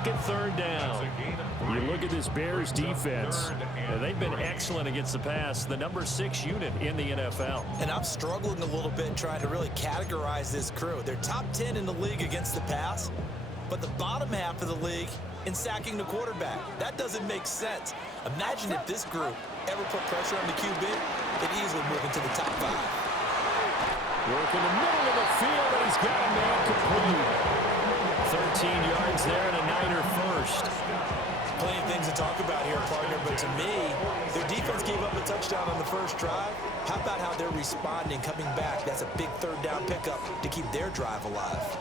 make it third down. You look at this Bears defense, they've been excellent against the pass, the number 6 unit in the NFL. And I'm struggling a little bit trying to really categorize this crew. They're top 10 in the league against the pass, but the bottom half of the league in sacking the quarterback. That doesn't make sense. Imagine if this group ever put pressure on the QB, they'd easily move into the top 5. Work in the middle of the field, and he's got a man complete. 13 yards there and a Niner first. Plenty of things to talk about here, partner, but to me, their defense gave up a touchdown on the first drive. How about how they're responding, coming back? That's a big third down pickup to keep their drive alive.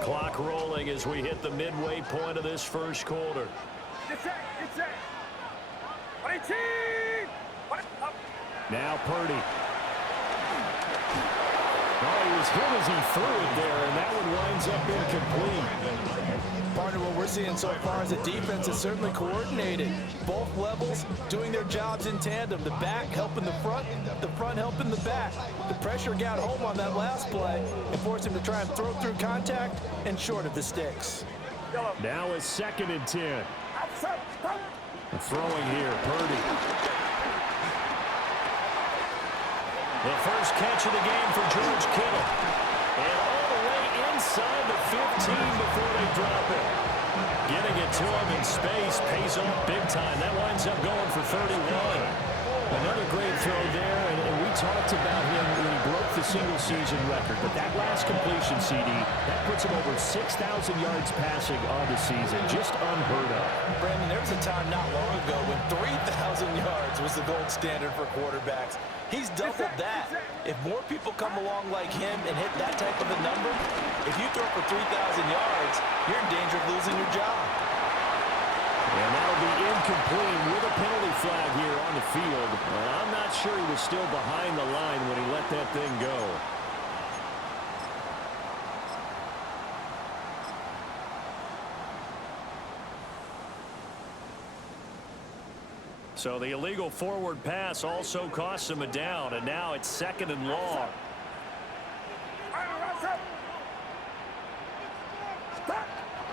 Clock rolling as we hit the midway point of this first quarter. Now Purdy. Oh, he was hit as he threw it there, and that one winds up incomplete. Partner, what we're seeing so far is the defense is certainly coordinated. Both levels doing their jobs in tandem. The back helping the front helping the back. The pressure got home on that last play and forced him to try and throw through contact and short of the sticks. Now it's 2nd and 10. Throwing here, Purdy. The first catch of the game for George Kittle. And all the way inside the 15 before they drop it. Getting it to him in space pays off big time. That winds up going for 31. Another great throw there, and we talked about him when he broke the single-season record. But that last completion, CD, that puts him over 6,000 yards passing on the season. Just unheard of. Brandon, there was a time not long ago when 3,000 yards was the gold standard for quarterbacks. He's doubled that. If more people come along like him and hit that type of a number, if you throw for 3,000 yards, you're in danger of losing your job. And that'll be incomplete with a penalty flag here on the field. I'm not sure he was still behind the line when he let that thing go. So the illegal forward pass also costs him a down, and now it's 2nd and long.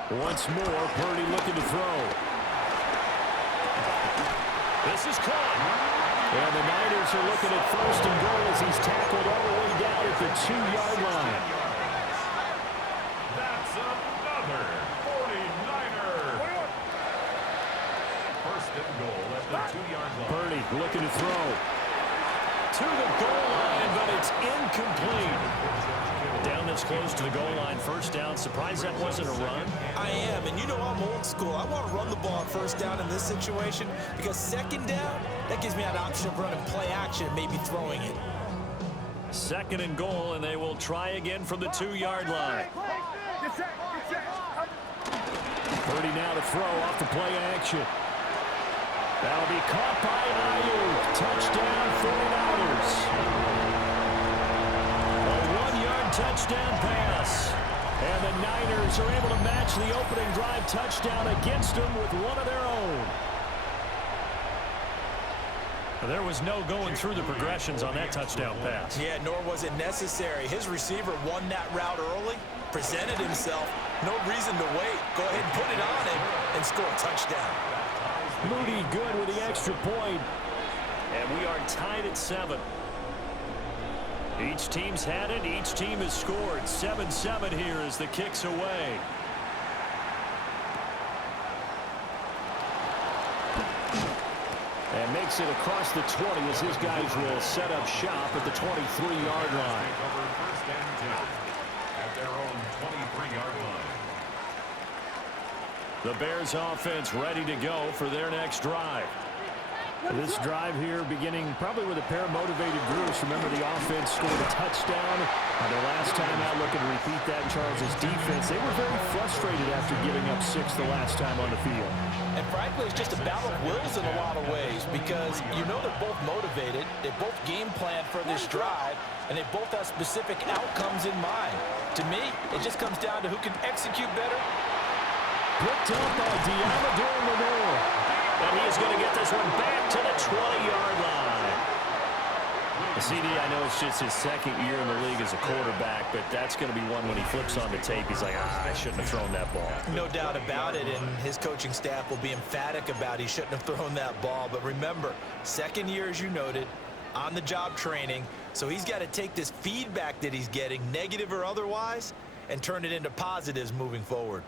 Once more, Purdy looking to throw. This is caught. And the Niners are looking at 1st and goal as he's tackled all the way down at the 2-yard line. That's another 49er. 1st and goal at the 2-yard line. Purdy looking to throw. To the goal line, but it's incomplete. Down this close to the goal line, 1st down. Surprised that wasn't a run? I am, and you know I'm old school. I want to run the ball on 1st down in this situation because 2nd down, that gives me an option of running play action, maybe throwing it. 2nd and goal, and they will try again from the 2-yard line. Purdy now to throw off the play action. That'll be caught by Ayuk. Touchdown 49ers. Touchdown pass. And the Niners are able to match the opening drive touchdown against them with one of their own. There was no going through the progressions on that touchdown pass. Yeah, nor was it necessary. His receiver won that route early, presented himself. No reason to wait. Go ahead and put it on him and score a touchdown. Moody good with the extra point. And we are tied at 7. Each team's had it. Each team has scored. 7-7 here as the kick's away. And makes it across the 20 as his guys will set up shop at the 23-yard line. Over 1st and 10 at their own 23-yard line. The Bears offense ready to go for their next drive. This drive here beginning probably with a pair of motivated groups. Remember, the offense scored a touchdown on their last time out. Looking to repeat that in Charles's defense. They were very frustrated after giving up 6 the last time on the field. And frankly, it's just a battle of wills in a lot of ways because you know they're both motivated. They both game plan for this drive, and they both have specific outcomes in mind. To me, it just comes down to who can execute better. Picked up by Diamador Lenore. And he's going to get this one back to the 20-yard line. CD, I know it's just his second year in the league as a quarterback, but that's going to be one when he flips on the tape. He's like, I shouldn't have thrown that ball. No doubt about it, and his coaching staff will be emphatic about he shouldn't have thrown that ball. But remember, second year, as you noted, on-the-job training, so he's got to take this feedback that he's getting, negative or otherwise, and turn it into positives moving forward.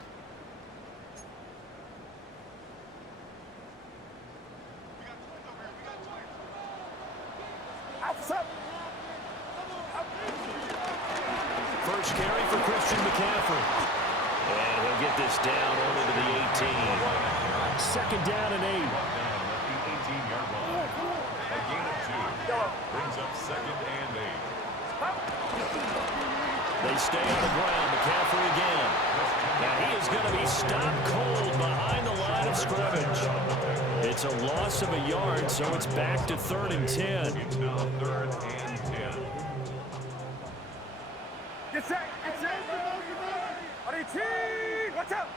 First carry for Christian McCaffrey. And he'll get this down only to the 18. Second down and 8. At the 18-yard line. A gain of 2. Brings up second and 8. They stay on the ground. McCaffrey again. Now he is going to be stopped cold behind the line of scrimmage. It's a loss of a yard, so it's back to 3rd and 10. It's now 3rd and 10. Get set. Get set. On 18. Watch out.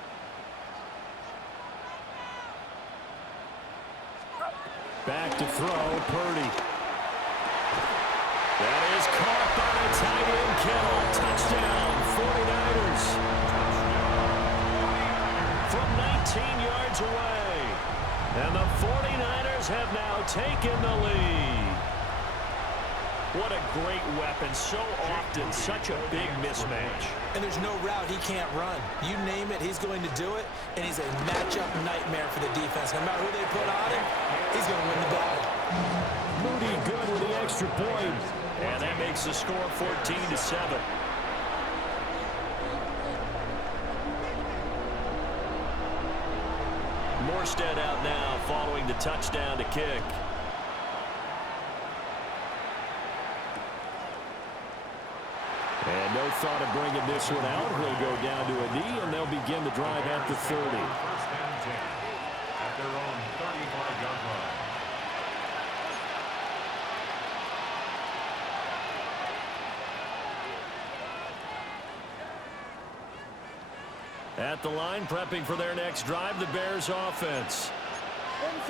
Back to throw, Purdy. That is caught by the tight end, Kittle. Touchdown, 49ers. From 19 yards away. And the 49ers have now taken the lead. What a great weapon. So often, such a big mismatch. And there's no route he can't run. You name it, he's going to do it, and he's a matchup nightmare for the defense. No matter who they put on him, he's going to win the battle. Moody good with the extra point. And that makes the score 14-7. Morstead out now following the touchdown to kick. And no thought of bringing this one out. He'll go down to a knee, and they'll begin the drive at the 30. First and 10. At their own 35-yard line. At the line, prepping for their next drive, the Bears offense.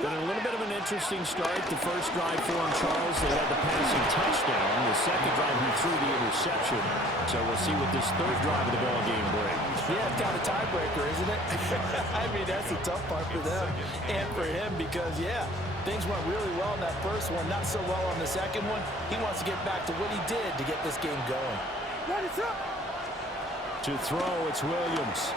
Been a little bit of an interesting start. The first drive for him, Charles, they had the passing touchdown. The second drive, he threw the interception. So we'll see what this third drive of the ball game brings. Yeah, it's kind of a tiebreaker, isn't it? I mean, that's the tough part for them and for him because, yeah, things went really well in that first one, not so well on the second one. He wants to get back to what he did to get this game going. To throw, it's Williams.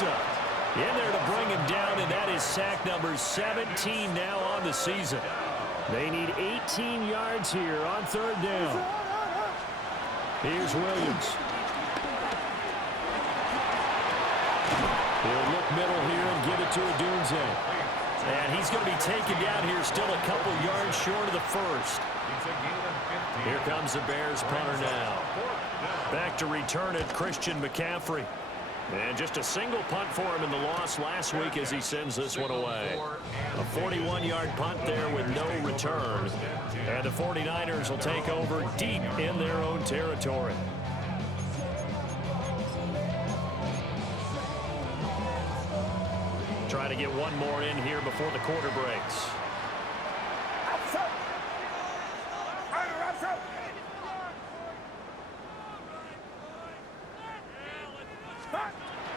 In there to bring him down, and that is sack number 17 now on the season. They need 18 yards here on 3rd down. Here's Williams. He'll look middle here and give it to Odunze. And he's going to be taken down here, still a couple yards short of the first. Here comes the Bears punter now. Back to return it, Christian McCaffrey. And just a single punt for him in the loss last week as he sends this one away. A 41-yard punt there with no return. And the 49ers will take over deep in their own territory. Try to get one more in here before the quarter breaks.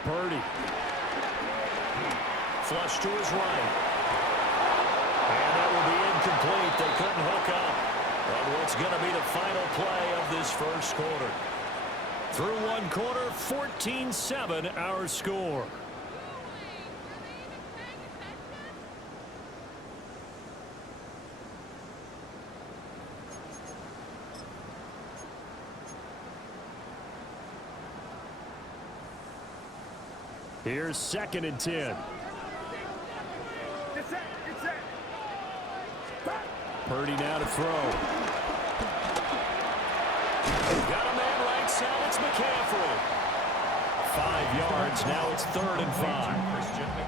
Purdy. Flush to his right. And that will be incomplete. They couldn't hook up. And what's going to be the final play of this first quarter. Through one quarter, 14-7 our score. Here's 2nd and 10. Purdy now to throw. Got a man right side. It's McCaffrey. 5 yards. Now it's 3rd and 5.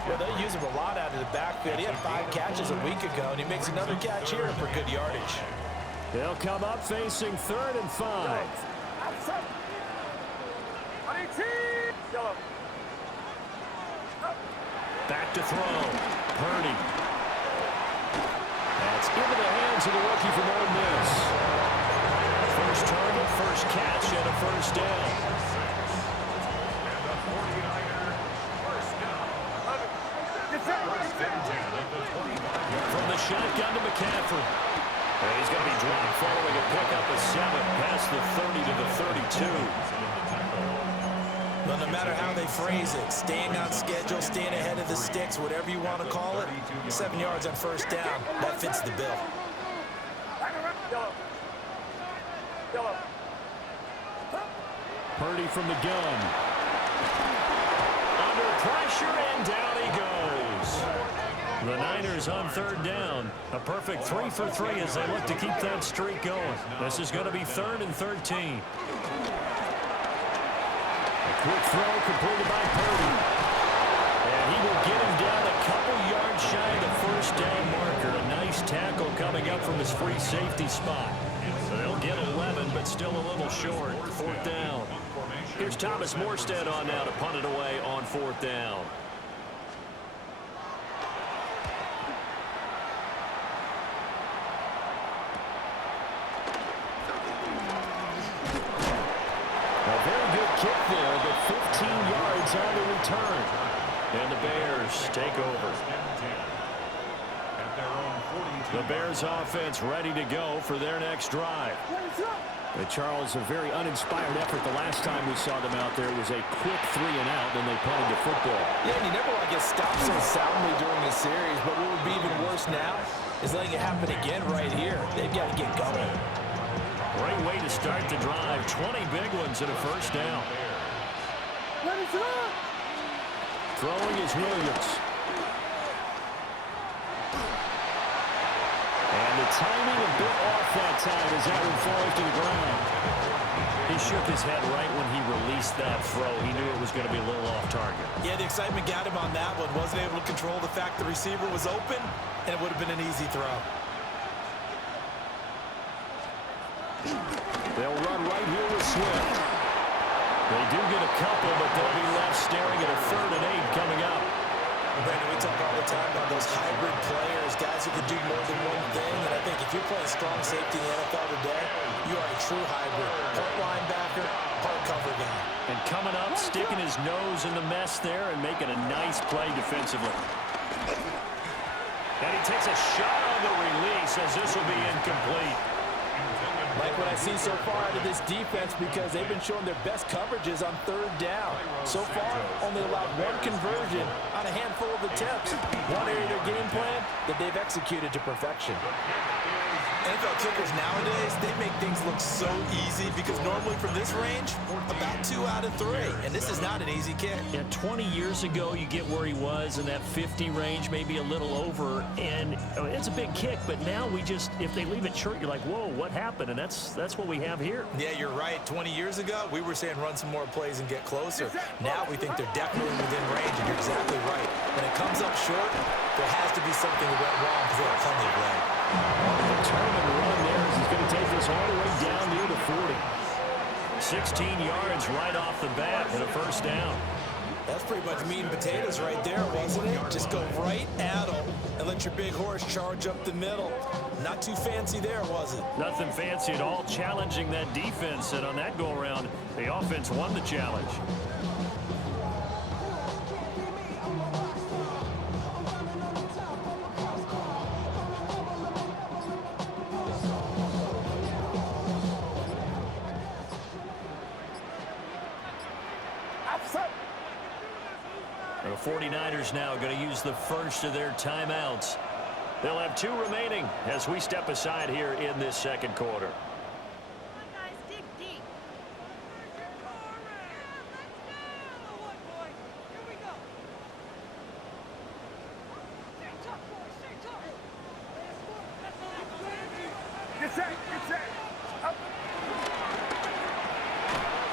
Well, they use him a lot out of the backfield. He had 5 catches a week ago, and he makes another catch here for good yardage. They'll come up facing 3rd and 5. Back to throw. Purdy. That's into the hands of the rookie from Ole Miss. First target, first catch, and a first down. And the 49er first down. First and 10 at the 25. From the shotgun to McCaffrey. And he's going to be dropped following a pickup of 7 past the 30 to the 32. Well, no matter how they phrase it, staying on schedule, staying ahead of the sticks, whatever you want to call it, 7 yards on first down, that fits the bill. Purdy from the gun. Under pressure, and down he goes. The Niners on third down. A perfect 3 for 3 as they look to keep that streak going. This is going to be 3rd and 13. Quick throw completed by Purdy. And he will get him down a couple yards shy of the first down marker. A nice tackle coming up from his free safety spot. So they'll get 11, but still a little short. 4th down. Here's Thomas Morstead on now to punt it away on 4th down. A very good kick there, but 15 yards on the return. And the Bears take over. The Bears offense ready to go for their next drive. Charles, a very uninspired effort the last time we saw them out there. It was a quick 3 and out, then they punted the football. Yeah, and you never want to get stopped so soundly during a series, but what would be even worse now is letting it happen again right here. They've got to get going. Great way to start the drive. 20 big ones and a first down. Throwing is Williams. And the timing a bit off that time as that one falls to the ground. He shook his head right when he released that throw. He knew it was going to be a little off target. Yeah, the excitement got him on that one. Wasn't able to control the fact the receiver was open, and it would have been an easy throw. They'll run right here with Swift. They do get a couple, but they'll be left staring at a 3rd and 8 coming up. Brandon, we talk all the time about those hybrid players, guys who can do more than one thing. And I think if you're playing strong safety in the NFL today, you are a true hybrid. Part linebacker, part cover guy. And coming up, sticking his nose in the mess there and making a nice play defensively. And he takes a shot on the release as this will be incomplete. Like what I see so far out of this defense because they've been showing their best coverages on 3rd down. So far, only allowed 1 conversion on a handful of attempts. One area of their game plan that they've executed to perfection. NFL kickers nowadays, they make things look so easy because normally from this range, about 2 out of 3. And this is not an easy kick. Yeah, 20 years ago, you get where he was in that 50 range, maybe a little over. And it's a big kick, but now we just, if they leave it short, you're like, whoa, what happened? And that's what we have here. Yeah, you're right. 20 years ago, we were saying run some more plays and get closer. Now we think they're definitely within range, and you're exactly right. When it comes up short, there has to be something that went wrong because they have plenty of leg. Determined run there as he's going to take this all the way down near the 40. 16 yards right off the bat and a first down. That's pretty much meat and potatoes right there, wasn't it? Just go right at them and let your big horse charge up the middle. Not too fancy there, was it? Nothing fancy at all, challenging that defense. And on that go-around, the offense won the challenge. The 49ers now going to use the first of their timeouts. They'll have 2 remaining as we step aside here in this second quarter.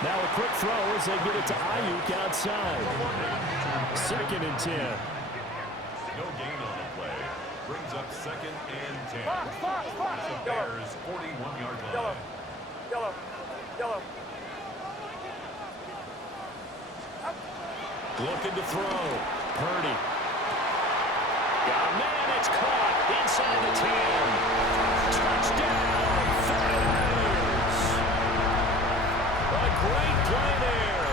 Now a quick throw as they get it to Ayuk outside. 2nd and 10. No gain on the play. Brings up 2nd and 10. The Bears 41-yard line. Yellow. Looking to throw. Purdy. Got a man, it's caught inside the 10. Touchdown, 49ers. A great play there.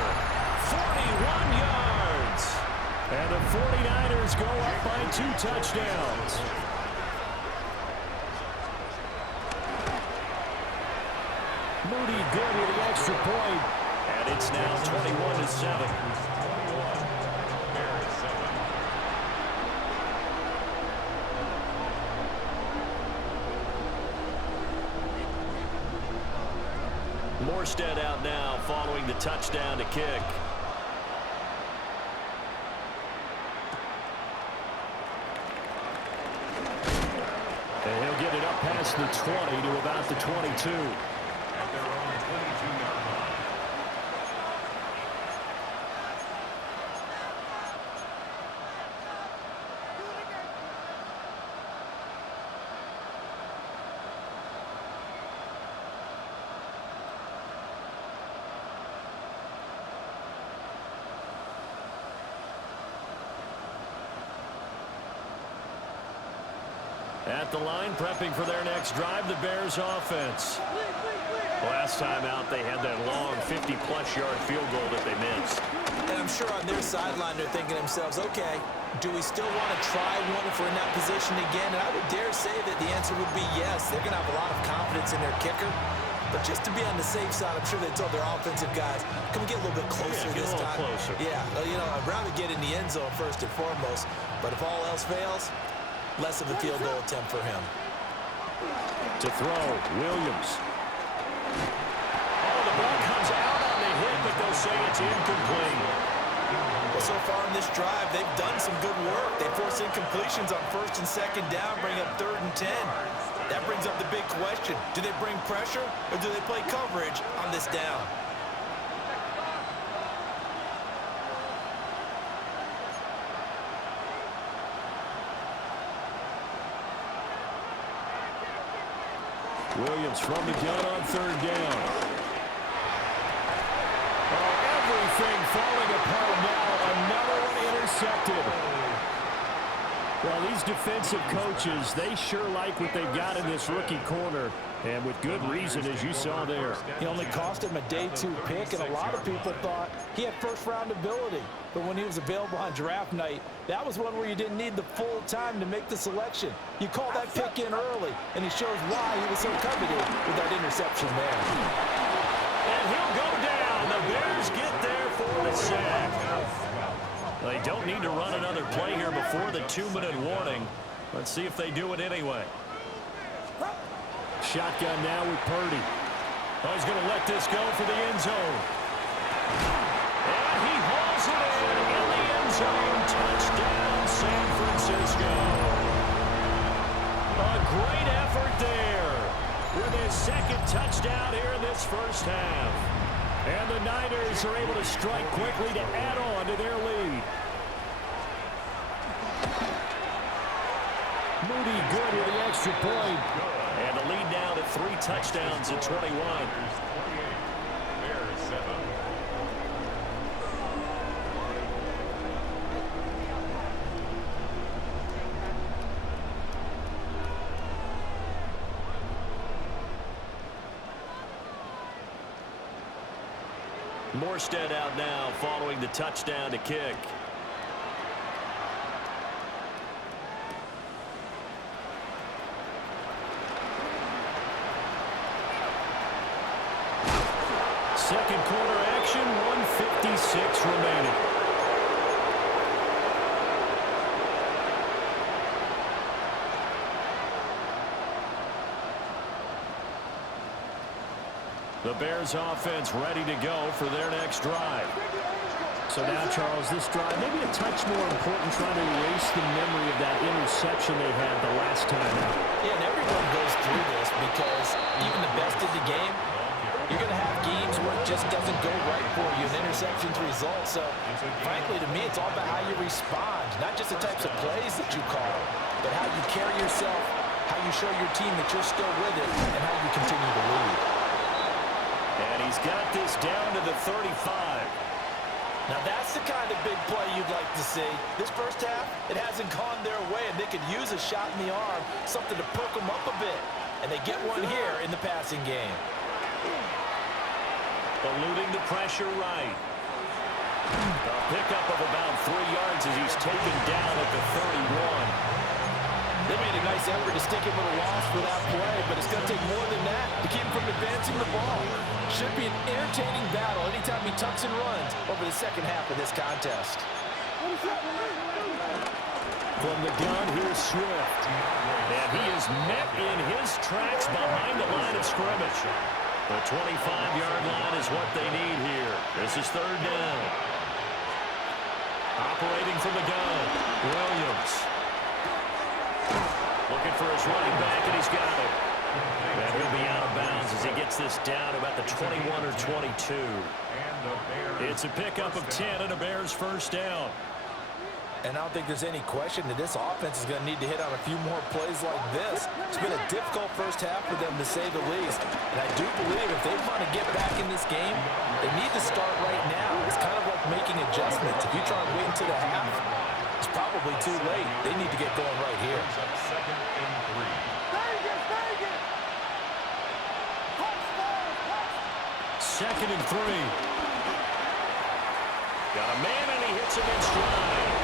41 yards. And the 49ers go up by 2 touchdowns. Moody good with the extra point. And it's now 21-7. Morstead out now following the touchdown to kick. And he'll get it up past the 20 to about the 22. At their own 22-yard line. At the line, prepping for their next drive, the Bears offense. Last time out, they had that long 50-plus yard field goal that they missed. And I'm sure on their sideline they're thinking to themselves, okay, do we still want to try one if we're in that position again? And I would dare say that the answer would be yes. They're going to have a lot of confidence in their kicker. But just to be on the safe side, I'm sure they told their offensive guys, can we get a little bit closer this time? Closer. Yeah, you know, I'd rather get in the end zone first and foremost. But if all else fails, less of a field goal attempt for him. To throw, Williams. Oh, the ball comes out on the hit, but they'll say it's incomplete. Well, so far in this drive, they've done some good work. They force incompletions on 1st and 2nd down, bring up 3rd and 10. That brings up the big question. Do they bring pressure, or do they play coverage on this down? Williams from the gun on 3rd down. Oh, everything falling apart now. Another one intercepted. Well, these defensive coaches, they sure like what they've got in this rookie corner. And with good reason, as you saw there. He only cost him a day 2 pick, and a lot of people thought he had first-round ability. But when he was available on draft night, that was one where you didn't need the full time to make the selection. You call that pick in early, and he shows why he was so coveted with that interception there. And he'll go down. The Bears get there for the sack. They don't need to run another play here before the 2-minute warning. Let's see if they do it anyway. Shotgun now with Purdy. Oh, he's going to let this go for the end zone. And he hauls it in the end zone. Touchdown, San Francisco. A great effort there with his 2nd touchdown here in this first half. And the Niners are able to strike quickly to add on to their lead. Moody good with the extra point. And the lead now to 3 touchdowns at 21. Bears 7. Morstead out now following the touchdown to kick. Second quarter action, 1:56 remaining. The Bears offense ready to go for their next drive. So now, Charles, this drive maybe a touch more important, trying to erase the memory of that interception they had the last time out. Yeah, and everyone goes through this because even the best in the game, you're going to have games where it just doesn't go right for you, and interceptions result. So, frankly, to me, it's all about how you respond, not just the types of plays that you call, but how you carry yourself, how you show your team that you're still with it, and how you continue to lead. And he's got this down to the 35. Now that's the kind of big play you'd like to see. This first half, it hasn't gone their way, and they could use a shot in the arm, something to perk them up a bit. And they get one here in the passing game. Eluding the pressure right. A pickup of about 3 yards as he's taken down at the 31. They made a nice effort to stick him with a loss for that play, but it's going to take more than that to keep him from advancing the ball. Should be an entertaining battle anytime he tucks and runs over the second half of this contest. From the gun, here's Swift. And he is met in his tracks behind the line of scrimmage. The 25-yard line is what they need here. This is third down. Operating from the gun, Williams. Looking for his running back, and he's got it. And he'll be out of bounds as he gets this down about the 21 or 22. It's a pickup of 10 and a Bears first down. And I don't think there's any question that this offense is going to need to hit on a few more plays like this. It's been a difficult first half for them, to say the least. And I do believe if they want to get back in this game, they need to start right now. It's kind of like making adjustments. If you try to wait until the half, it's probably too late. They need to get going right here. Second and 3. Second and 3. Got a man, and he hits him in stride.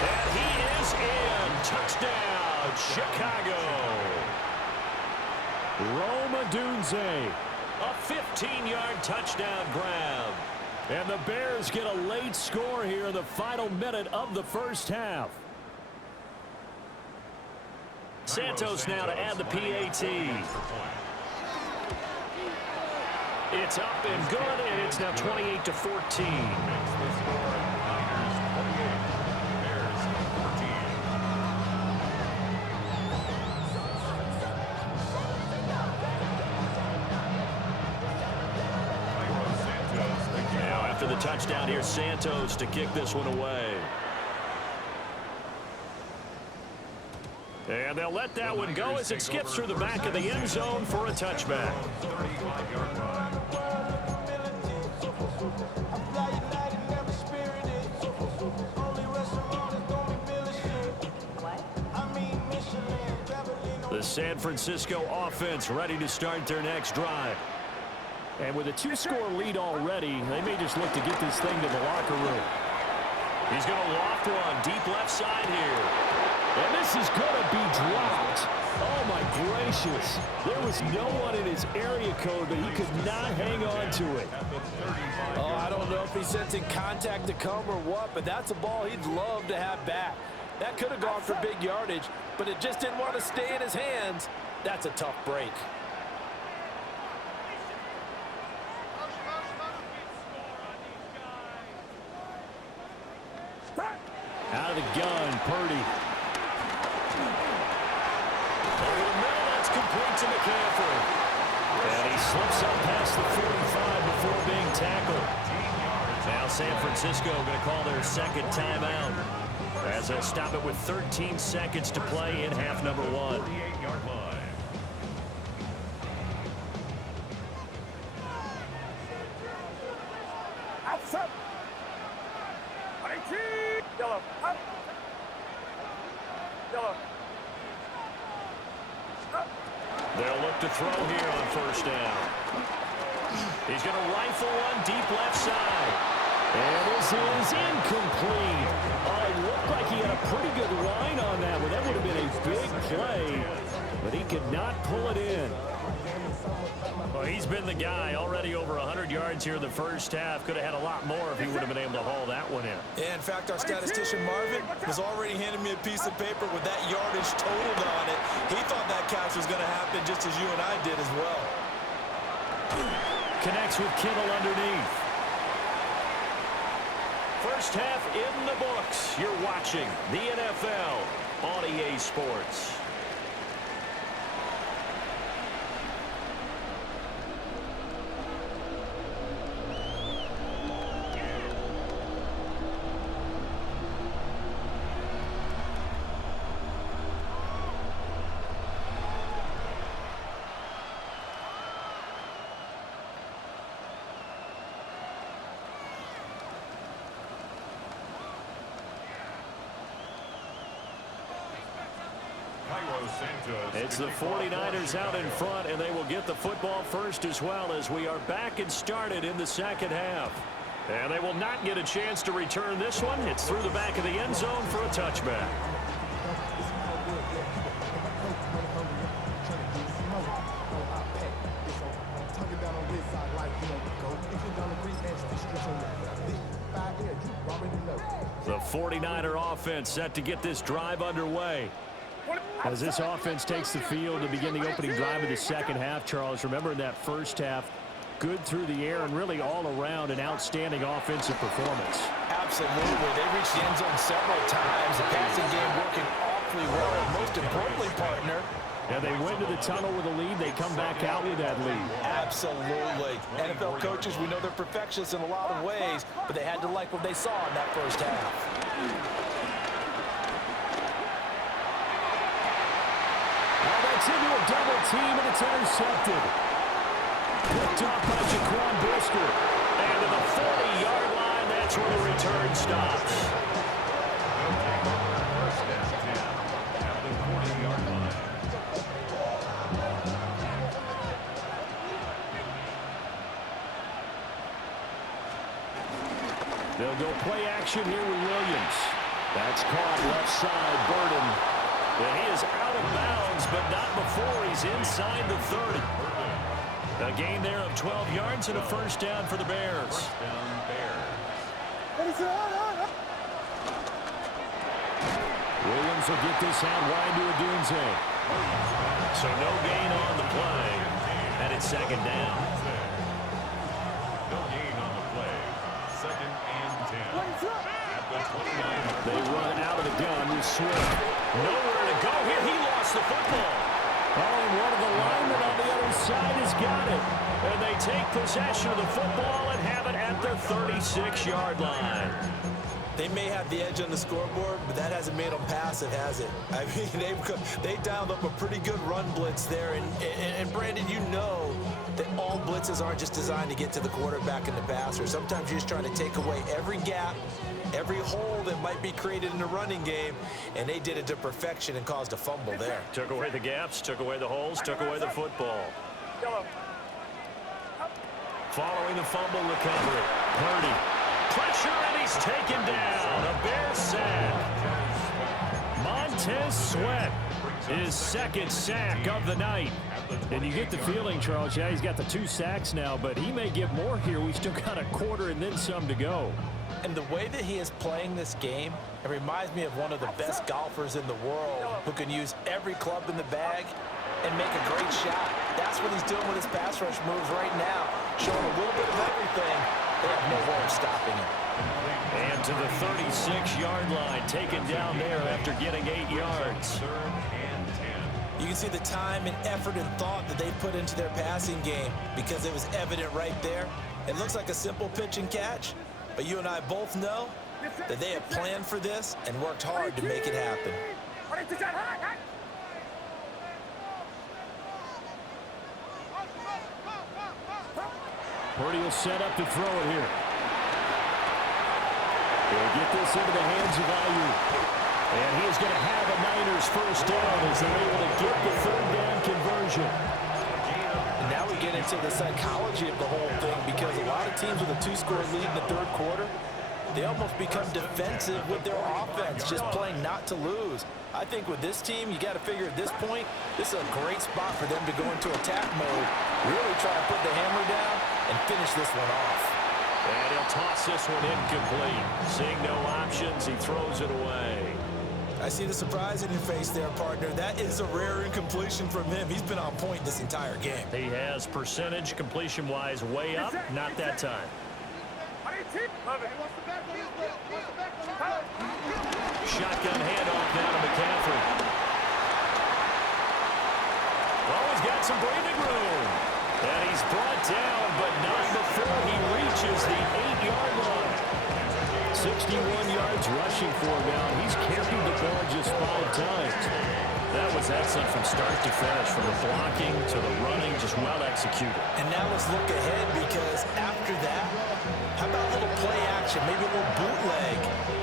And he is in. Touchdown, Chicago. Rome Odunze. A 15-yard touchdown grab. And the Bears get a late score here in the final minute of the first half. Santos now to add the PAT. It's up and good, and it's now 28-14. After the touchdown, here's Santos to kick this one away. And they'll let that one go as it skips through the back of the end zone for a touchback. The San Francisco offense ready to start their next drive. And with a 2-score lead already, they may just look to get this thing to the locker room. He's going to loft one deep left side here. And this is going to be dropped. Oh, my gracious. There was no one in his area code, but he could not hang on to it. Oh, I don't know if he's sensing contact to come or what, but that's a ball he'd love to have back. That could have gone for big yardage, but it just didn't want to stay in his hands. That's a tough break. Out of the gun, Purdy. Over the middle, that's complete to McCaffrey. And he slips up past the 45 before being tackled. Now San Francisco going to call their second timeout, as they'll stop it with 13 seconds to play in half number 1. Yellow. Up. Yellow. Up. They'll look to throw here on first down. He's going to rifle one deep left side. And this is incomplete. Oh, it looked like he had a pretty good line on that one. That would have been a big play, but he could not pull it in. Well, he's been the guy, already over 100 yards here in the first half. Could have had a lot more if he would have been able to haul that one in. Yeah, in fact, our statistician Marvin was already handing me a piece of paper with that yardage totaled on it. He thought that catch was going to happen just as you and I did as well. Connects with Kittle underneath. First half in the books. You're watching the NFL on EA Sports. It's the 49ers out in front, and they will get the football first as well as we are back and started in the second half. And they will not get a chance to return this one. It's through the back of the end zone for a touchback. The 49er offense set to get this drive underway. As this offense takes the field to begin the opening drive of the second half, Charles, remember in that first half, good through the air and really all around an outstanding offensive performance. Absolutely. They reached the end zone several times. The passing game working awfully well. And most importantly, partner, and they went to the tunnel with a lead. They come back out with that lead. Absolutely. NFL coaches, we know they're perfectionists in a lot of ways, but they had to like what they saw in that first half. Well, that's into a double team, and it's intercepted. Picked off by Jaquan Brisker. And to the 40-yard line, that's where the return stops. First down 10 at the 40-yard line. They'll go play action here with Williams. That's caught left side, Burden. And he is out of bounds, but not before he's inside the 30. A gain there of 12 yards and a first down for the Bears. First down, Bears. Williams will get this out wide to Odunze. So no gain on the play. And it's second down. No gain on the play. Second and 10. At the 29. They run out of the gun with Swift. Nowhere to go here. He lost the football. Oh, and one of the linemen on the other side has got it. And they take possession of the football and have it at the 36-yard line. They may have the edge on the scoreboard, but that hasn't made them pass it, has it? I mean, they dialed up a pretty good run blitz there. And Brandon, you know that all blitzes aren't just designed to get to the quarterback and the passer. Sometimes you're just trying to take away every gap, every hole that might be created in the running game, and they did it to perfection and caused a fumble there. Took away the gaps, took away the holes, took away the football. Following the fumble recovery, Purdy. Pressure, and he's taken down. A Bears sack. Montez Sweat, his second sack of the night. And you get the feeling, Charles, yeah, he's got the 2 sacks now, but he may get more here. We've still got a quarter and then some to go. And the way that he is playing this game, it reminds me of one of the best golfers in the world who can use every club in the bag and make a great shot. That's what he's doing with his pass rush moves right now, showing a little bit of everything. They have no way of stopping him. And to the 36-yard line, taken down there after getting 8 yards. Third and 10. You can see the time and effort and thought that they put into their passing game because it was evident right there. It looks like a simple pitch and catch, but you and I both know that they have planned for this and worked hard to make it happen. Purdy will set up to throw it here. They'll get this into the hands of Ayuk. And he is going to have a Niners first down as they're able to get the third down conversion. And now we get into the psychology of the whole thing because a lot of teams with a 2-score lead in the third quarter, they almost become defensive with their offense, just playing not to lose. I think with this team, you got to figure at this point, this is a great spot for them to go into attack mode, really try to put the hammer down and finish this one off. And he'll toss this one incomplete. Seeing no options, he throws it away. I see the surprise in your face there, partner. That is a rare incompletion from him. He's been on point this entire game. He has percentage completion-wise way up, not that time. Shotgun handoff now to McCaffrey. Oh, he's got some breathing room. And he's brought down, but not before he reaches the 8-yard line. 61 yards rushing for him now. He's carried the ball just 5 times. That was excellent from start to finish, from the blocking to the running just well executed. And now let's look ahead, because after that, how about a little play action, maybe a little bootleg,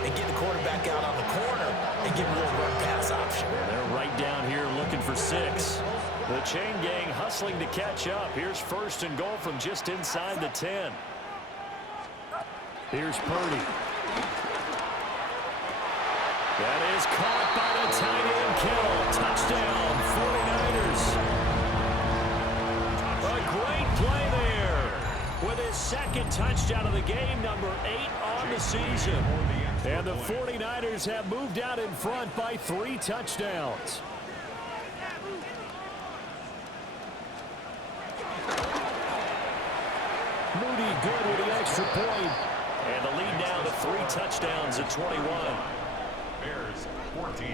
and get the quarterback out on the corner and give him a little run pass option. They're right down here looking for 6. The chain gang hustling to catch up. Here's 1st and goal from just inside the 10. Here's Purdy. That is caught by the tight end Kittle. Touchdown, 49ers. A great play there with his 2nd touchdown of the game, number 8 on the season. And the 49ers have moved out in front by 3 touchdowns. Moody good with the extra point. And the lead now to 3 touchdowns at 21. Bears 14.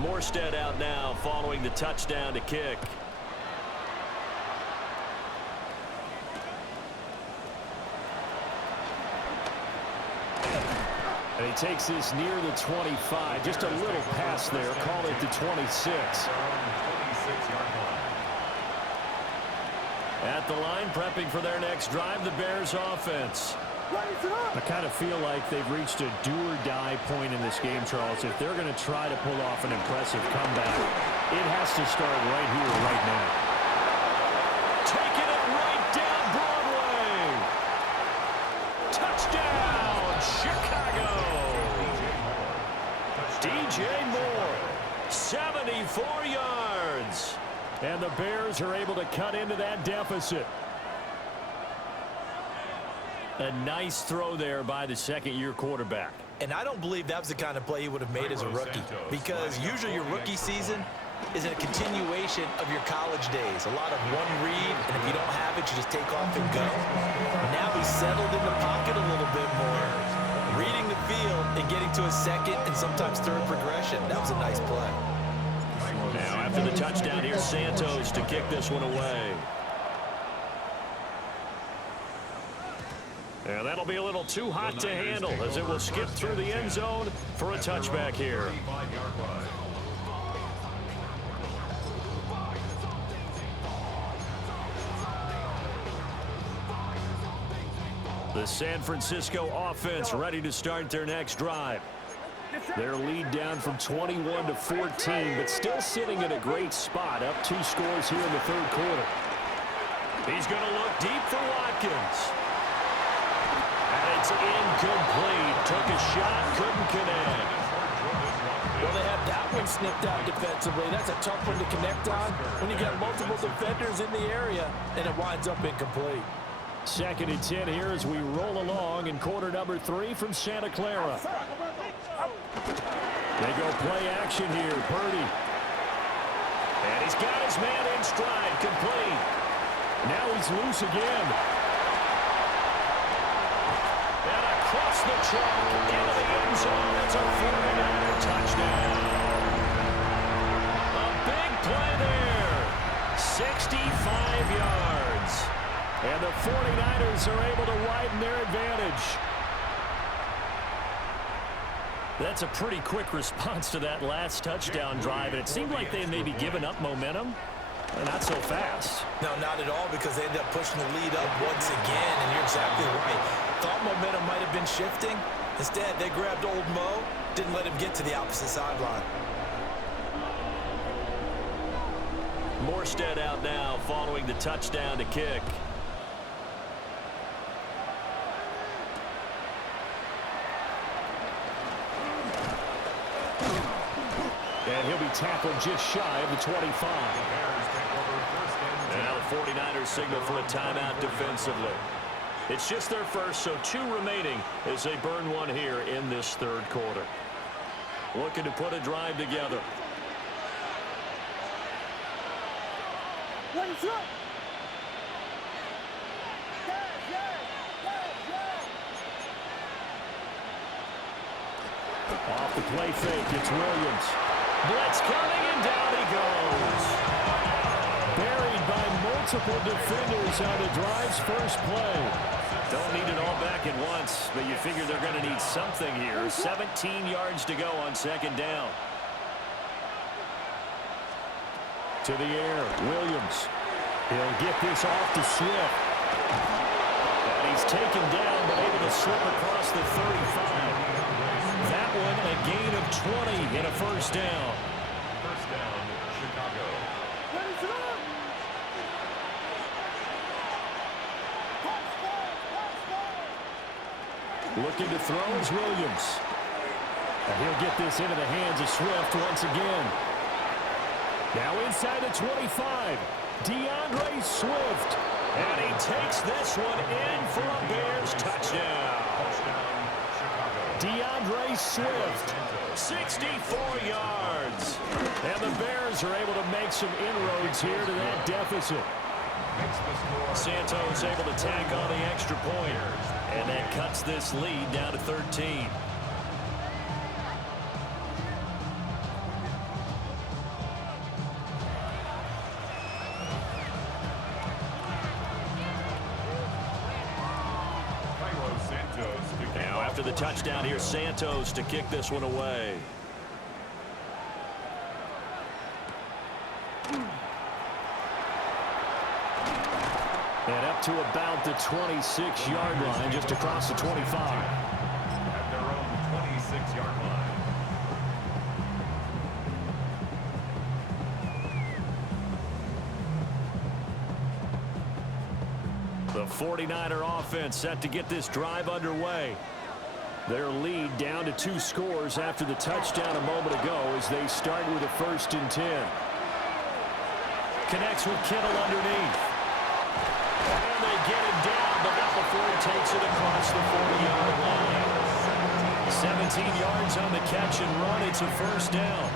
Morstead out now following the touchdown to kick. And he takes this near the 25. Just a little pass there. Call it the 26. At the line, prepping for their next drive, the Bears offense. I kind of feel like they've reached a do-or-die point in this game, Charles. If they're going to try to pull off an impressive comeback, it has to start right here, right now. Taking it right down Broadway. Touchdown, Chicago. DJ Moore, 74 yards. And the Bears are able to cut into that deficit. A nice throw there by the 2nd-year quarterback. And I don't believe that was the kind of play he would have made as a rookie, because usually your rookie season is a continuation of your college days. A lot of one read, and if you don't have it, you just take off and go. Now he's settled in the pocket a little bit more, reading the field and getting to a 2nd and sometimes 3rd progression. That was a nice play. Now after the touchdown, here's Santos to kick this one away. And that'll be a little too hot to handle as it will skip through the end zone for a touchback here. The San Francisco offense ready to start their next drive. Their lead down from 21 to 14, but still sitting in a great spot, up 2 scores here in the 3rd quarter. He's going to look deep for Watkins. And it's incomplete. Took a shot, couldn't connect. Well, they have that one snipped out defensively. That's a tough one to connect on when you got multiple defenders in the area, and it winds up incomplete. 2nd and 10 here as we roll along in quarter number 3 from Santa Clara. They go play action here. Purdy. And he's got his man in stride. Complete. Now he's loose again. And across the trunk into the end zone. It's a 49er touchdown. A big play there. 65 yards. And the 49ers are able to widen their advantage. That's a pretty quick response to that last touchdown drive, and it seemed like they may be giving up momentum. Not so fast. No, not at all, because they end up pushing the lead up once again, and you're exactly right. Thought momentum might have been shifting. Instead, they grabbed old Mo, didn't let him get to the opposite sideline. Morstead out now following the touchdown to kick. And he'll be tackled just shy of the 25. And now the 49ers signal for a timeout defensively. It's just their first, so 2 remaining as they burn one here in this 3rd quarter. Looking to put a drive together. Off the play fake, it's Williams. Blitz coming, and down he goes. Buried by multiple defenders on the drive's first play. Don't need it all back at once, but you figure they're going to need something here. 17 yards to go on second down. To the air, Williams. He'll get this off to Swift. And he's taken down, but able to slip across the 35. That one a gain of 20 and a first down. First down, Chicago. Looking to throw is Williams. And he'll get this into the hands of Swift once again. Now inside the 25, DeAndre Swift. And he takes this one in for a Bears touchdown. DeAndre Swift, 64 yards. And the Bears are able to make some inroads here to that deficit. Santos able to tack on the extra point. And that cuts this lead down to 13. Now after the touchdown here, Santos to kick this one away. And up to about the 26-yard line, just across the 25. At their own 26-yard line. The 49er offense set to get this drive underway. Their lead down to 2 scores after the touchdown a moment ago as they start with a 1st and 10. Connects with Kittle underneath. And they get him down, but not before he takes it across the 40-yard line. 17 yards on the catch and run. It's a first down.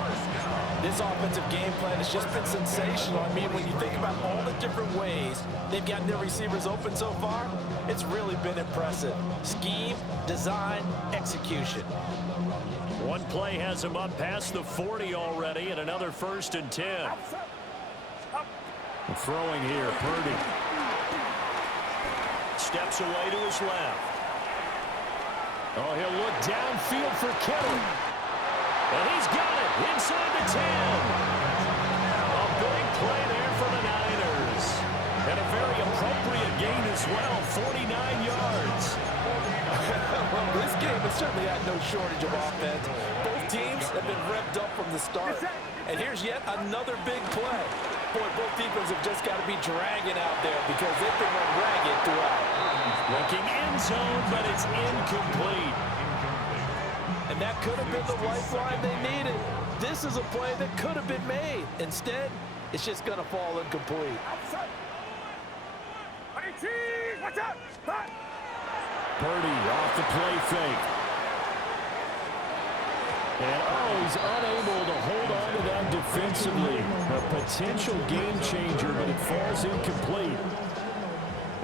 This offensive game plan has just been sensational. I mean, when you think about all the different ways they've gotten their receivers open so far, it's really been impressive. Scheme, design, execution. One play has him up past the 40 already, and another 1st and 10. Throwing here, Purdy. Steps away to his left. Oh, he'll look downfield for Kittle. And he's got it inside the 10. A big play there for the Niners. And a very appropriate gain as well, 49 yards. Well, this game has certainly had no shortage of offense. Both teams have been revved up from the start. And here's yet another big play. Boy, both defenses have just got to be dragging out there because they've been run ragged throughout. Looking end zone, but it's incomplete. And that could have been the lifeline they needed. This is a play that could have been made. Instead, it's just going to fall incomplete. Purdy off the play fake. And he's unable to hold on to that defensively. A potential game changer, but it falls incomplete.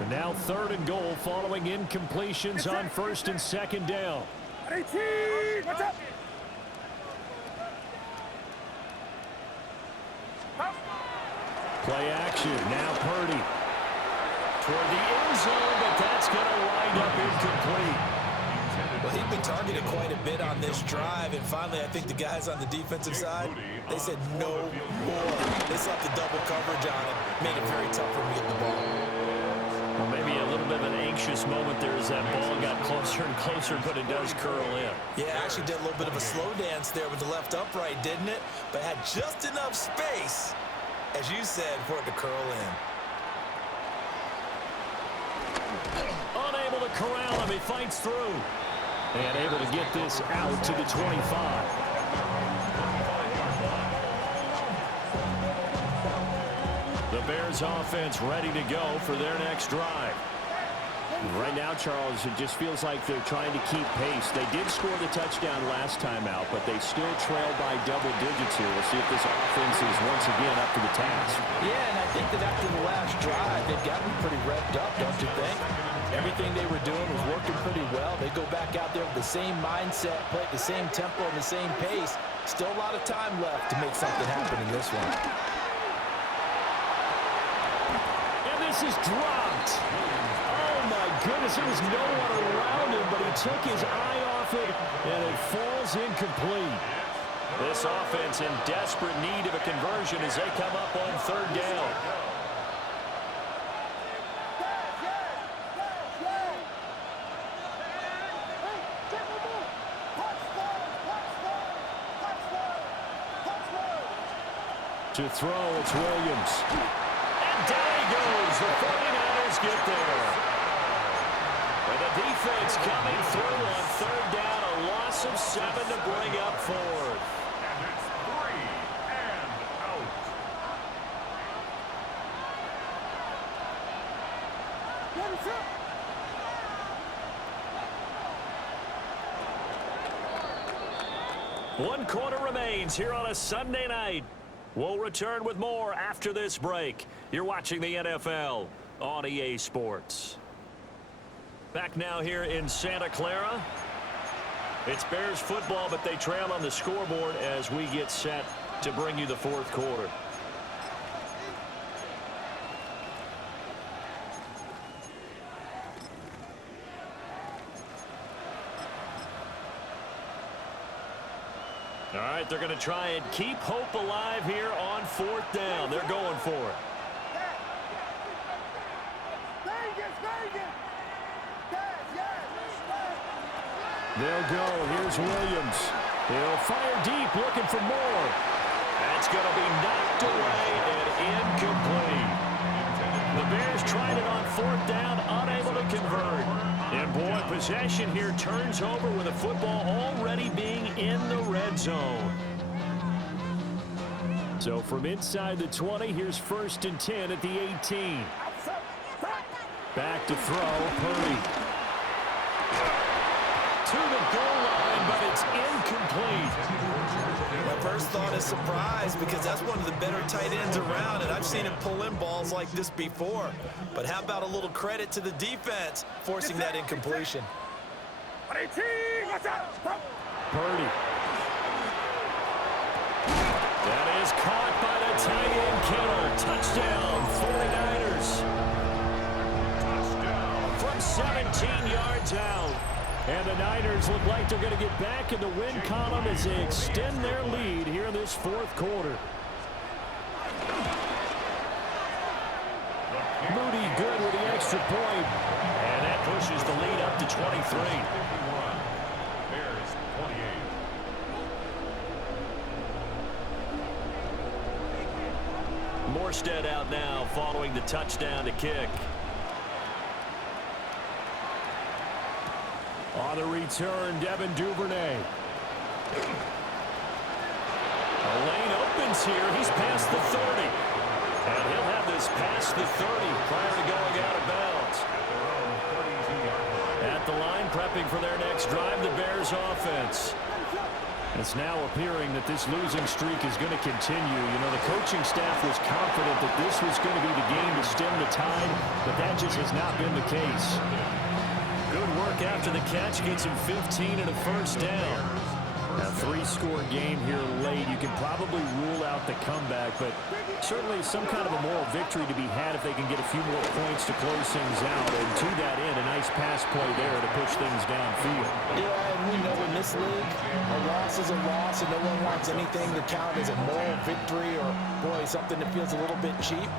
And now 3rd and goal following incompletions on 1st and 2nd down. Play action, now Purdy. Toward the end zone, but that's going to wind up incomplete. Well, he'd been targeted quite a bit on this drive, and finally I think the guys on the defensive side, they said no more. They slapped the double coverage on him, made it very tough for him to get the ball. Well, maybe a little bit of an anxious moment there as that ball got closer and closer, but it does curl in. Yeah, actually did a little bit of a slow dance there with the left upright, didn't it? But had just enough space, as you said, for it to curl in. Unable to corral him, he fights through. And able to get this out to the 25. The Bears offense ready to go for their next drive. Right now, Charles, it just feels like they're trying to keep pace. They did score the touchdown last time out, but they still trail by double digits here. We'll see if this offense is once again up to the task. Yeah, and I think that after the last drive, they've gotten pretty revved up, don't you think? Everything they were doing was working pretty well. They go back out there with the same mindset, play at the same tempo and the same pace. Still a lot of time left to make something happen in this one. This is dropped. Oh, my goodness. There was no one around him, but he took his eye off it, and it falls incomplete. This offense in desperate need of a conversion as they come up on third down. To throw, it's Williams. And down he goes. The 49ers get there. And the defense coming through on third down. A loss of 7 to bring up fourth. And it's 3 and out. One quarter remains here on a Sunday night. We'll return with more after this break. You're watching the NFL on EA Sports. Back now here in Santa Clara. It's Bears football, but they trail on the scoreboard as we get set to bring you the fourth quarter. All right, they're going to try and keep hope alive here on fourth down. They're going for it. They'll go. Here's Williams. He'll fire deep, looking for more. That's going to be knocked away and incomplete. The Bears tried it on fourth down, unable to convert. And boy, possession here turns over with a football already being in the red zone. So from inside the 20, here's 1st and 10 at the 18. Back to throw, Purdy. To the goal line, but it's incomplete. My first thought is surprise because that's one of the better tight ends around, and I've seen him pull in balls like this before. But how about a little credit to the defense forcing that incompletion? Purdy. That is caught by the tight end Kittle. Touchdown, 49ers. Touchdown. From 17 yards out. And the Niners look like they're going to get back in the win column as they extend their lead here in this fourth quarter. Moody good with the extra point. And that pushes the lead up to 23. Bears 28. Morstead out now following the touchdown to kick. On the return, Devin Duvernay. A lane opens here. He's past the 30. And he'll have this past the 30 prior to going out of bounds. At the line, prepping for their next drive, the Bears offense. It's now appearing that this losing streak is going to continue. You know, the coaching staff was confident that this was going to be the game to stem the tide, but that just has not been the case. Good work after the catch, gets him 15 and a first down. A 3-score game here late. You can probably rule out the comeback, but certainly some kind of a moral victory to be had if they can get a few more points to close things out. And to that end, a nice pass play there to push things downfield. Yeah, and we know in this league, a loss is a loss, and no one wants anything to count as a moral victory or, boy, something that feels a little bit cheap.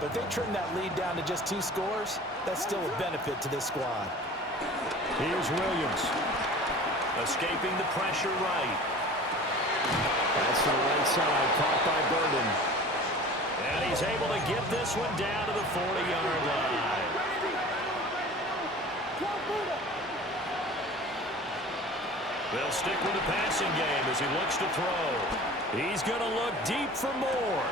But if they trim that lead down to just 2 scores, that's still a benefit to this squad. Here's Williams. Escaping the pressure right. That's to the right side, caught by Burden. And he's able to get this one down to the 40-yard line. They'll stick with the passing game as he looks to throw. He's going to look deep for more.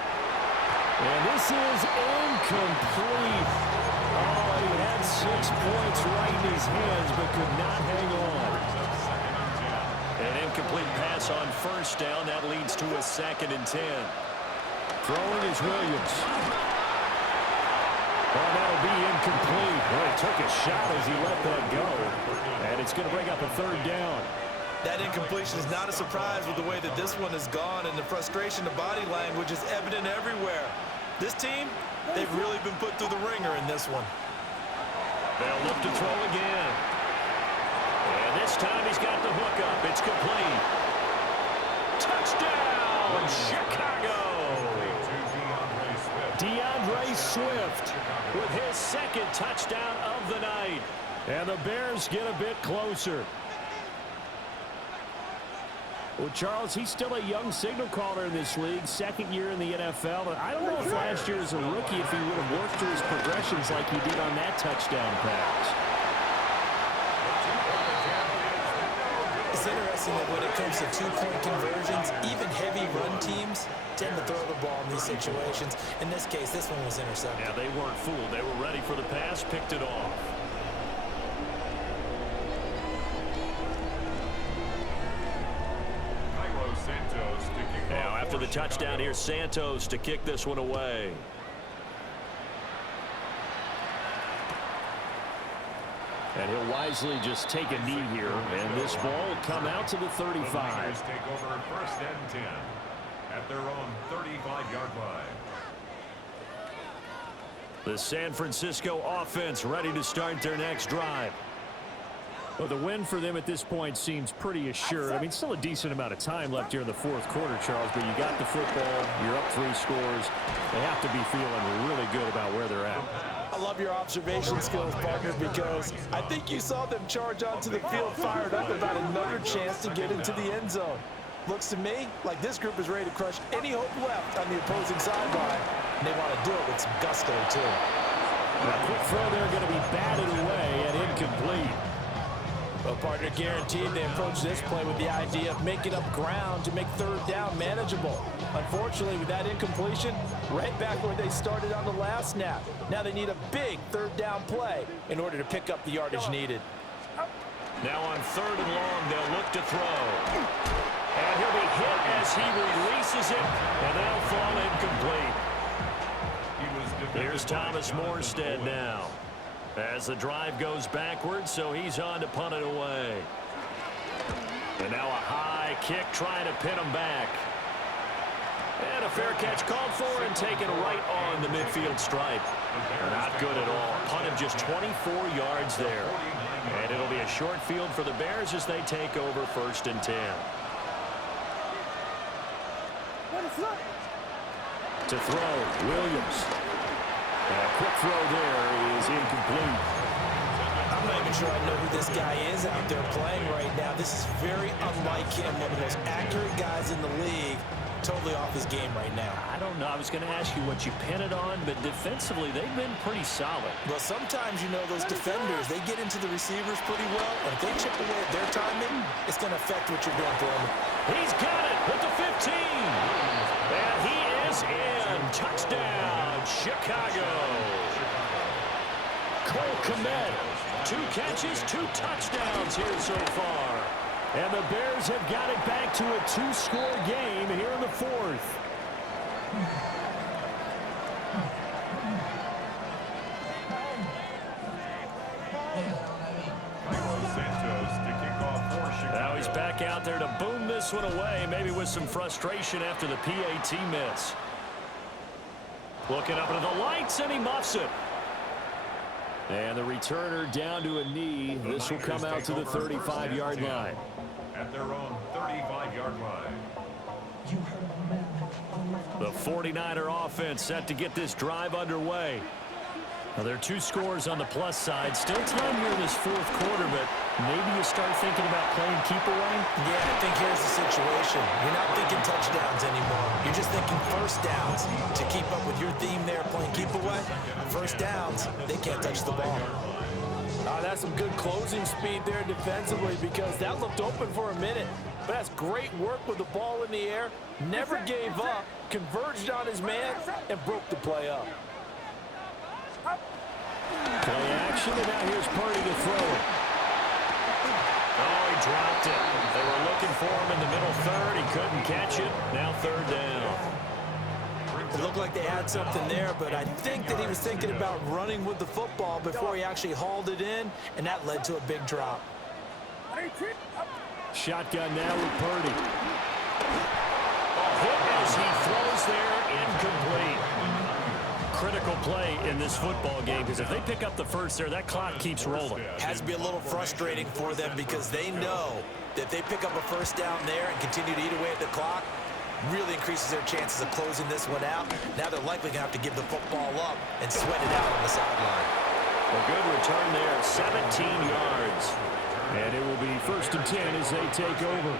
And this is incomplete. Oh, he had 6 points right in his hands, but could not hang on. An incomplete pass on first down. That leads to a 2nd and 10. Throwing is Williams. Oh, that'll be incomplete. Boy, he took a shot as he let that go. And it's going to bring up a 3rd down. That incompletion is not a surprise with the way that this one has gone, and the frustration, the body language is evident everywhere. This team, They've really been put through the ringer in this one. They'll look to throw again. And this time he's got the hook up. It's complete. Touchdown, Chicago! DeAndre Swift with his second touchdown of the night. And the Bears get a bit closer. Well, Charles, he's still a young signal caller in this league, second year in the NFL. But I don't know if last year as a rookie, if he would have worked through his progressions like he did on that touchdown pass. It's interesting that when it comes to two-point conversions, even heavy run teams tend to throw the ball in these situations. In this case, this one was intercepted. Yeah, they weren't fooled. They were ready for the pass, picked it off. Now, after the touchdown, here's Santos to kick this one away. And he'll wisely just take a knee here, and this ball will come out to the 35. Take over first and 10 at their own 35-yard line. The San Francisco offense ready to start their next drive. Well, the win for them at this point seems pretty assured. I mean, still a decent amount of time left here in the fourth quarter, Charles, but you got the football, you're up 3 scores. They have to be feeling really good about where they're at. I love your observation skills, partner, because I think you saw them charge onto the field fired up about another chance to get into the end zone. Looks to me like this group is ready to crush any hope left on the opposing sideline. And they want to do it with some gusto, too. A quick throw there going to be batted away and incomplete. Well, partner, guaranteed they approach this play with the idea of making up ground to make third down manageable. Unfortunately, with that incompletion, right back where they started on the last snap. Now they need a big third down play in order to pick up the yardage needed. Now on 3rd and long, they'll look to throw. And he'll be hit as he releases it, and that'll fall incomplete. Here's Thomas Morstead now. As the drive goes backwards, so he's on to punt it away. And now a high kick trying to pin him back. And a fair catch called for and taken right on the midfield stripe. Not good at all. Punted just 24 yards there. And it'll be a short field for the Bears as they take over 1st and 10. To throw, Williams. And a quick throw there is incomplete. I'm not even sure I know who this guy is out there playing right now. This is very unlike him, one of the most accurate guys in the league. Totally off his game right now. I don't know. I was going to ask you what you pin it on, but defensively, they've been pretty solid. Well, sometimes, you know, those defenders, they get into the receivers pretty well, and if they chip away at their timing, it's going to affect what you're doing for them. He's got it with the 15. And he is in. Touchdown, Chicago. Cole Kmet, 2 catches, 2 touchdowns here so far. And the Bears have got it back to a 2-score game here in the 4th. Now he's back out there to boom this one away, maybe with some frustration after the PAT miss. Looking up into the lights, and he muffs it. And the returner down to a knee. This will come out to the 35-yard line. At their own 35-yard line. The 49er offense set to get this drive underway. Now, there are 2 scores on the plus side. Still time here in this 4th quarter, but maybe you start thinking about playing keep away? Yeah, I think here's the situation. You're not thinking touchdowns anymore. You're just thinking first downs. To keep up with your theme there, playing keep away, first downs, they can't touch the ball. That's some good closing speed there defensively, because that looked open for a minute. But that's great work with the ball in the air. Never gave up, converged on his man, and broke the play up. Play action, and now here's Purdy to throw it. Oh, he dropped it. They were looking for him in the middle 3rd. He couldn't catch it. Now 3rd down. It looked like they had something there, but I think that he was thinking about running with the football before he actually hauled it in, and that led to a big drop. Shotgun now with Purdy. A hit as he throws there, incomplete. critical play in this football game because if they pick up the first there, that clock keeps rolling. Has to be a little frustrating for them because they know that if they pick up a first down there and continue to eat away at the clock, really increases their chances of closing this one out. Now they're likely going to have to give the football up and sweat it out on the sideline. A good return there, 17 yards. And it will be 1st and 10 as they take over.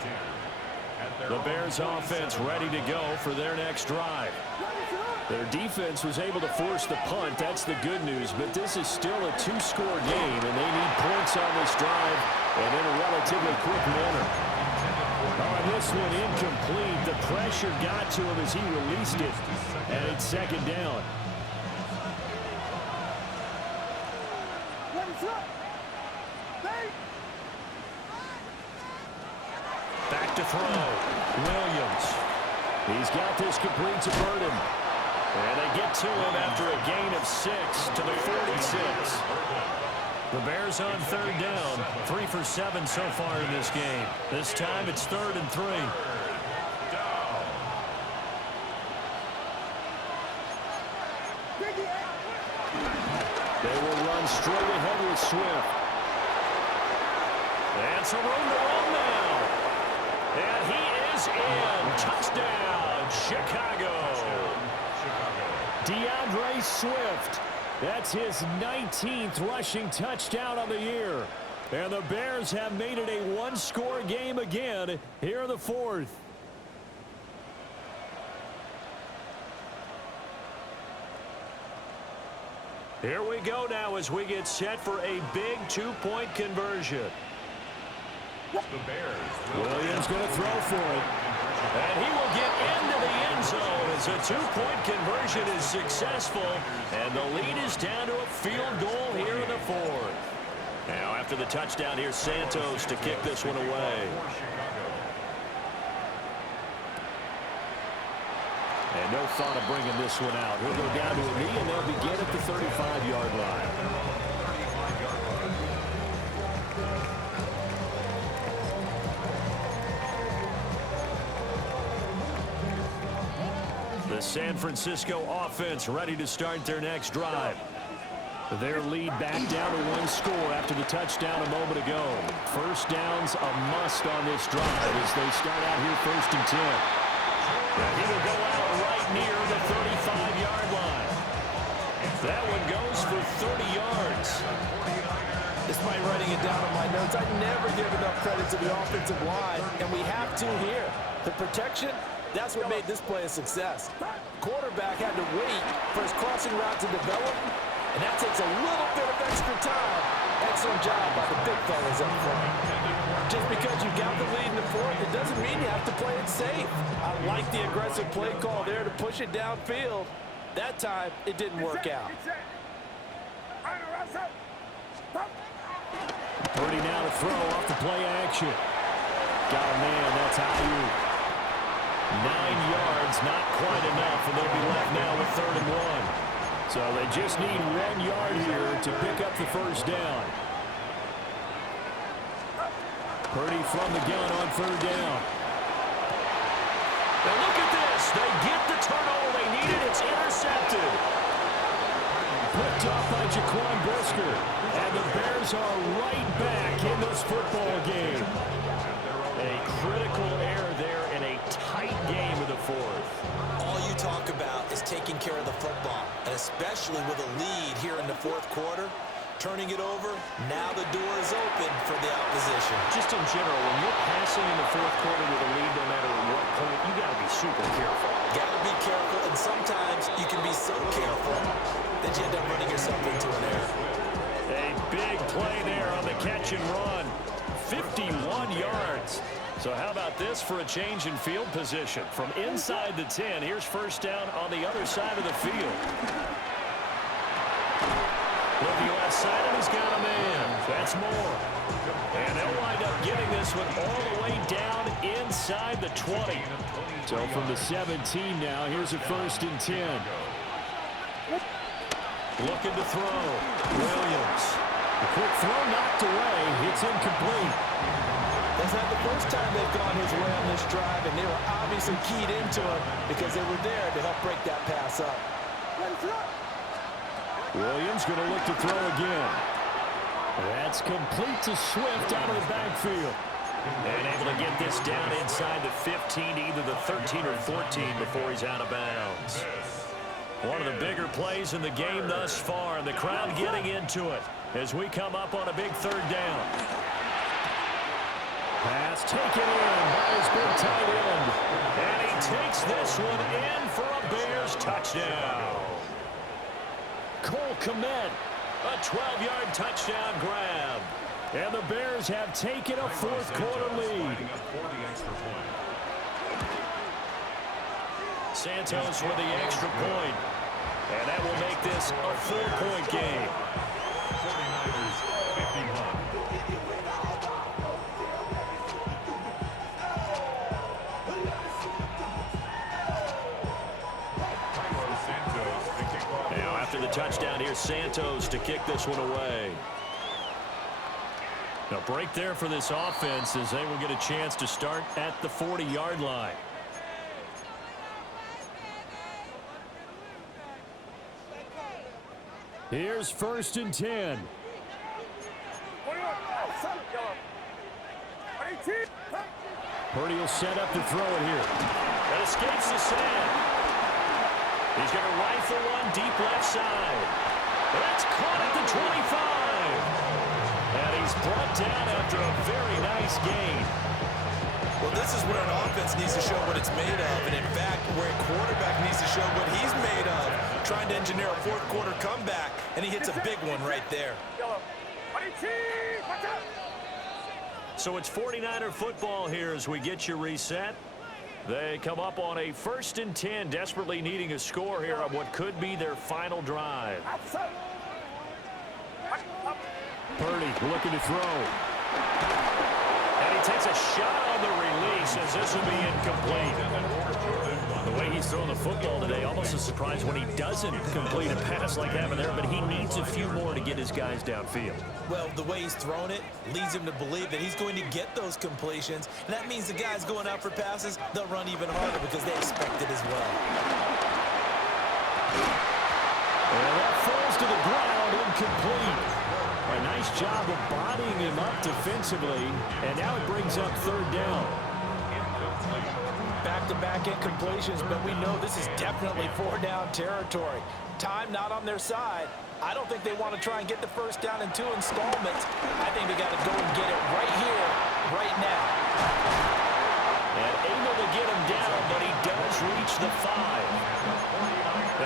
The Bears offense ready to go for their next drive. Their defense was able to force the punt. That's the good news. But this is still a 2-score game, and they need points on this drive and in a relatively quick manner. On this one, incomplete. The pressure got to him as he released it, and it's 2nd down. Back to throw. Williams. He's got this complete to Burden. And they get to him after a gain of 6 to the 46. The Bears on 3rd down. 3 for 7 so far in this game. This time it's 3rd and 3. They will run straight ahead with Swift. And some room to run now. And he is in. Touchdown, Chicago. DeAndre Swift. That's his 19th rushing touchdown of the year. And the Bears have made it a 1-score game again here in the 4th. Here we go now as we get set for a big 2-point conversion. Williams going to throw for it. And he will get into the end zone as a 2-point conversion is successful. And the lead is down to a field goal here in the 4th. Now after the touchdown, here's Santos to kick this one away. And no thought of bringing this one out. He'll go down to a knee, and they'll begin at the 35-yard line. The San Francisco offense ready to start their next drive. Their lead back down to 1 score after the touchdown a moment ago. First down's a must on this drive as they start out here 1st and 10. And he will go out right near the 35-yard line. That one goes for 30 yards. Despite writing it down on my notes, I never give enough credit to the offensive line, and we have to here. The protection, that's what made this play a success. Quarterback had to wait for his crossing route to develop, and that takes a little bit of extra time. Excellent job by the big fellas up front. Just because you got the lead in the 4th, it doesn't mean you have to play it safe. I like the aggressive play call there to push it downfield. That time, it didn't work out. Purdy now to throw off the play action. Got a man, that's Ayuk. 9 yards, not quite enough, and they'll be left now with 3rd and 1. So they just need 1 yard here to pick up the first down. Purdy from the gun on 3rd down. Now look at this. They get the turnover they needed. It's intercepted. Picked up by Jaquan Brisker. And the Bears are right back in this football game. A critical error there in a tight game of the 4th. All you talk about is taking care of the football, and especially with a lead here in the 4th quarter, turning it over, now the door is open for the opposition. Just in general, when you're passing in the 4th quarter with a lead, no matter what point, you got to be super careful. Got to be careful, and sometimes you can be so careful that you end up running yourself into an error. A big play there on the catch and run. 51 yards. So how about this for a change in field position? From inside the 10, here's first down on the other side of the field. Looking left side, and he's got a man. That's more. And they'll wind up getting this one all the way down inside the 20. So from the 17 now, here's a 1st and 10. Looking to throw. Williams. The quick throw knocked away. It's incomplete. That's not the first time they've gone his way on this drive, and they were obviously keyed into it because they were there to help break that pass up. Williams going to look to throw again. That's complete to Swift out of the backfield. And able to get this down inside the 15, either the 13 or 14 before he's out of bounds. One of the bigger plays in the game thus far, and the crowd getting into it as we come up on a big third down. Pass taken in by his big tight end. And he takes this one in for a Bears touchdown. Cole Kmet, a 12-yard touchdown grab. And the Bears have taken a fourth-quarter lead. Santos with the extra point. And that will make this a 4-point game. 49ers 51. Now after the touchdown, here's Santos to kick this one away. A break there for this offense as they will get a chance to start at the 40-yard line. Here's 1st and 10. Purdy will set up to throw it here. That escapes the sack. He's going to rifle one deep left side. That's caught at the 25. And he's brought down after a very nice gain. Well, this is where an offense needs to show what it's made of. And in fact, where a quarterback needs to show what he's made of. Trying to engineer a fourth-quarter comeback. And he hits a big one right there. So it's 49er football here as we get you reset. They come up on a 1st and 10, desperately needing a score here on what could be their final drive. Purdy looking to throw. And he takes a shot on the release as this will be incomplete. The way he's throwing the football today, almost a surprise when he doesn't complete a pass like that there, but he needs a few more to get his guys downfield. Well, the way he's thrown it leads him to believe that he's going to get those completions, and that means the guys going out for passes, they'll run even harder because they expect it as well. And that falls to the ground, incomplete. A nice job of bodying him up defensively, and now it brings up 3rd down. Back-to-back incompletions, but we know this is definitely 4-down territory. Time not on their side. I don't think they want to try and get the first down in 2 installments. I think they got to go and get it right here, right now. And able to get him down, but he does reach the 5.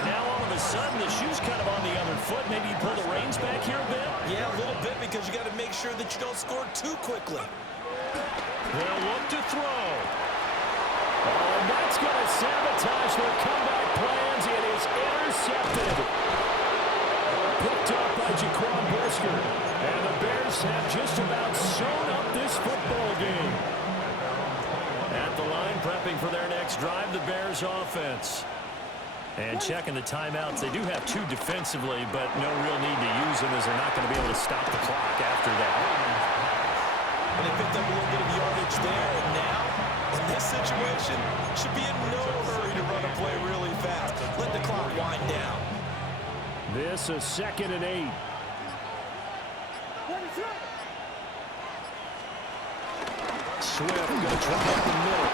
And now all of a sudden, the shoe's kind of on the other foot. Maybe you pull the reins back here a bit? Yeah, a little bit because you got to make sure that you don't score too quickly. They'll look to throw. Oh, and that's going to sabotage their comeback plans. It is intercepted. Picked up by Jaquan Brisker. And the Bears have just about sewn up this football game. At the line, prepping for their next drive, the Bears offense. And checking the timeouts. They do have 2 defensively, but no real need to use them as they're not going to be able to stop the clock after that. And they picked up a little bit of yardage there, and now, in this situation, should be in no hurry to run a play really fast. Let the clock wind down. This is 2nd and 8. Swift going to try up the middle.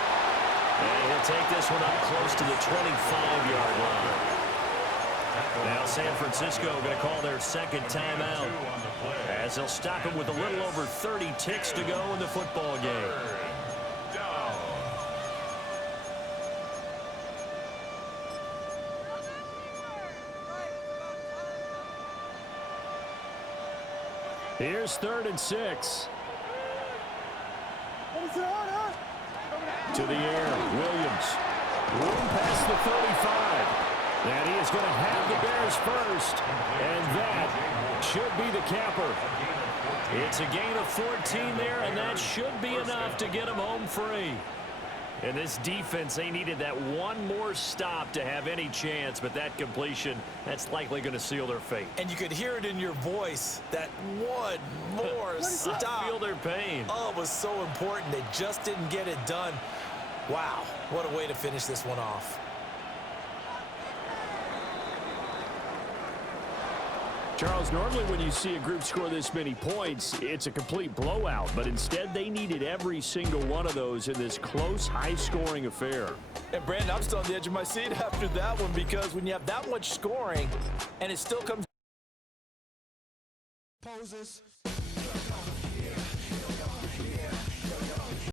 And he'll take this one up close to the 25-yard line. Now San Francisco going to call their 2nd timeout as they'll stop it with a little over 30 ticks to go in the football game. Here's 3rd and 6. To the air, Williams. Room past the 35. And he is going to have the Bears first. And that should be the capper. It's a gain of 14 there, and that should be enough to get them home free. And this defense, they needed that one more stop to have any chance, but that completion, that's likely going to seal their fate. And you could hear it in your voice, that one more stop. Feel their pain. Oh, it was so important. They just didn't get it done. Wow, what a way to finish this one off. Charles, normally when you see a group score this many points, it's a complete blowout. But instead, they needed every single one of those in this close, high-scoring affair. And, Brandon, I'm still on the edge of my seat after that one because when you have that much scoring and it still comes... Poses.